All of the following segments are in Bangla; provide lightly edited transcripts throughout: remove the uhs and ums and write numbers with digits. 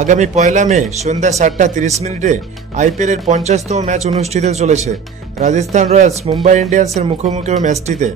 আগামী 1 মে সন্ধ্যা 7:30 আইপিএলের 50তম ম্যাচ অনুষ্ঠিত চলেছে। রাজস্থান রয়্যালস মুম্বাই ইন্ডিয়ান্সের মুখোমুখি ম্যাচটিতে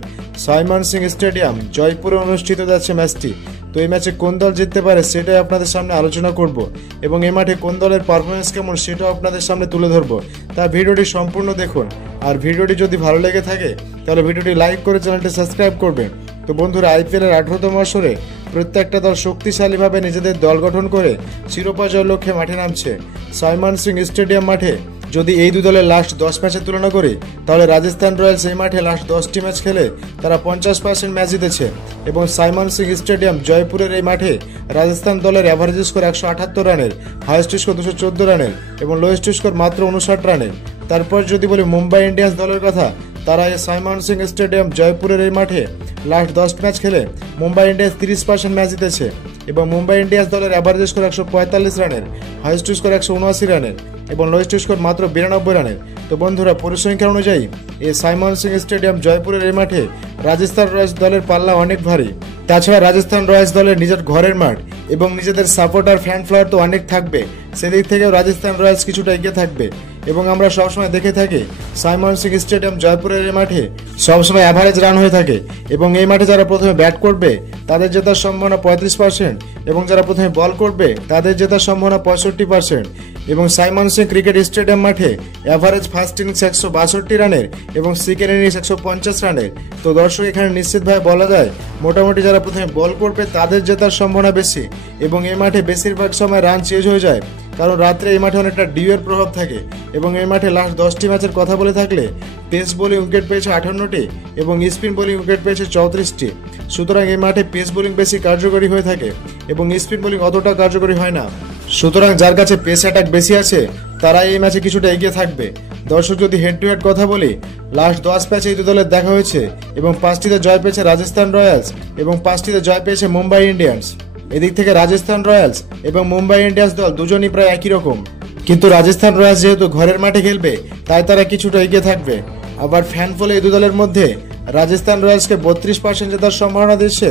সাইমন সিং স্টেডিয়াম জয়পুরে অনুষ্ঠিত যাচ্ছে ম্যাচটি। তো এই ম্যাচে কোন দল জিততে পারে সেটাই আপনাদের সামনে আলোচনা করব এবং এই মাঠে কোন দলের পারফরমেন্স কেমন সেটাও আপনাদের সামনে তুলে ধরবো। তাই ভিডিওটি সম্পূর্ণ দেখুন, আর ভিডিওটি যদি ভালো লেগে থাকে তাহলে ভিডিওটি লাইক করে চ্যানেলটি সাবস্ক্রাইব করবেন। তো বন্ধুরা, আইপিএলের 18তম আসরে প্রত্যেকটা দল শক্তিশালীভাবে নিজেদের দল গঠন করে শিরোপা জয়ের লক্ষ্যে মাঠে নামছে। সাইমন সিং স্টেডিয়াম মাঠে যদি এই দু দলের লাস্ট 10 ম্যাচের তুলনা করি তাহলে রাজস্থান রয়্যালস এই মাঠে লাস্ট 10টি ম্যাচ খেলে তারা 50% ম্যাচ জিতেছে এবং সাইমন সিং স্টেডিয়াম জয়পুরের এই মাঠে রাজস্থান দলের অ্যাভারেজ স্কোর 178 রানের, হাইয়েস্ট স্কোর 214 রানের এবং লোয়েস্ট স্কোর মাত্র 59 রানের। তারপর যদি বলি মুম্বাই ইন্ডিয়ান্স দলের কথা, তারা এই সাইমন সিং স্টেডিয়াম জয়পুরের এই মাঠে লাস্ট 10 ম্যাচ খেলে মুম্বাই ইন্ডিয়ান্স 30% ম্যাচ জিতেছে এবং মুম্বাই ইন্ডিয়ান্স দলের অ্যাভারেজ স্কোর 145 রানের, হাইয়েস্ট স্কোর 179 রানের এবং লোয়েস্ট স্কোর মাত্র 92 রানের। তো বন্ধুরা, পরিসংখ্যান অনুযায়ী এই সাইমন সিং স্টেডিয়াম জয়পুরের এই মাঠে রাজস্থান রয়্যালস দলের পাল্লা অনেক ভারী। তাছাড়া রাজস্থান রয়্যালস দলের নিজের ঘরের মাঠ এবং নিজেদের সাপোর্টার ফ্যান ফলোয়ার তো অনেক থাকবে, সেদিক থেকেও রাজস্থান রয়্যালস কিছুটা এগিয়ে থাকবে এবং আমরা সবসময় দেখে থাকি সাইমন সিং স্টেডিয়াম জয়পুরের এই মাঠে সবসময় অ্যাভারেজ রান হয়ে থাকে এবং এই মাঠে যারা প্রথমে ব্যাট করবে তাদের জেতার সম্ভাবনা 35% এবং যারা প্রথমে বল করবে তাদের জেতার সম্ভাবনা 65% এবং সাইমন সিং ক্রিকেট স্টেডিয়াম মাঠে অ্যাভারেজ ফার্স্ট ইনিংস 162 রানের এবং সেকেন্ড ইনিংস 150 রানের। তো দর্শক, এখানে নিশ্চিতভাবে বলা যায় মোটামুটি যারা প্রথমে বল করবে তাদের জেতার সম্ভাবনা বেশি এবং এই মাঠে বেশিরভাগ সময় রান চেঞ্জ হয়ে যায়, কারণ রাত্রে এই মাঠে অনেকটা ডিউয়ের প্রভাব থাকে এবং এই মাঠে লাস্ট 10টি ম্যাচের কথা বলে থাকলে পেস বোলিং উইকেট পেয়েছে 58টি এবং স্পিন বোলিং উইকেট পেয়েছে 34টি। সুতরাং এই মাঠে পেস বোলিং বেশি কার্যকরী হয়ে থাকে এবং স্পিন বোলিং অতটা কার্যকরী হয় না। সুতরাং যার কাছে পেস অ্যাটাক বেশি আছে তারা এই ম্যাচে কিছুটা এগিয়ে থাকবে। দর্শক, যদি হেড টু হেড কথা বলি, লাস্ট 10 ম্যাচে এই দু দলের দেখা হয়েছে এবং 5টিতে জয় পেয়েছে রাজস্থান রয়্যালস এবং 5টিতে জয় পেয়েছে মুম্বাই ইন্ডিয়ান্স। এদিক থেকে রাজস্থান রয়্যালস এবং মুম্বাই ইন্ডিয়ান্স দল দুজনই প্রায় একই রকম, কিন্তু রাজস্থান রয়্যালস যেহেতু ঘরের মাঠে খেলবে তাই তারা কিছুটা এগিয়ে থাকবে। আবার ফ্যান ফলে এই দু দলের মধ্যে রাজস্থান রয়্যালসকে 32% জেতার সম্ভাবনা দিয়েছে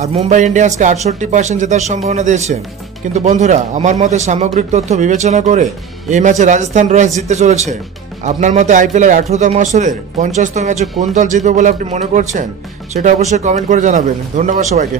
আর মুম্বাই ইন্ডিয়ান্সকে 68% জেতার সম্ভাবনা দিয়েছে। কিন্তু বন্ধুরা, আমার মতে সামগ্রিক তথ্য বিবেচনা করে এই ম্যাচে রাজস্থান রয়্যালস জিততে চলেছে। আপনার মতে আইপিএলের 18তম আসরের 50তম ম্যাচে কোন দল জিতবে বলে আপনি মনে করছেন সেটা অবশ্যই কমেন্ট করে জানাবেন। ধন্যবাদ সবাইকে।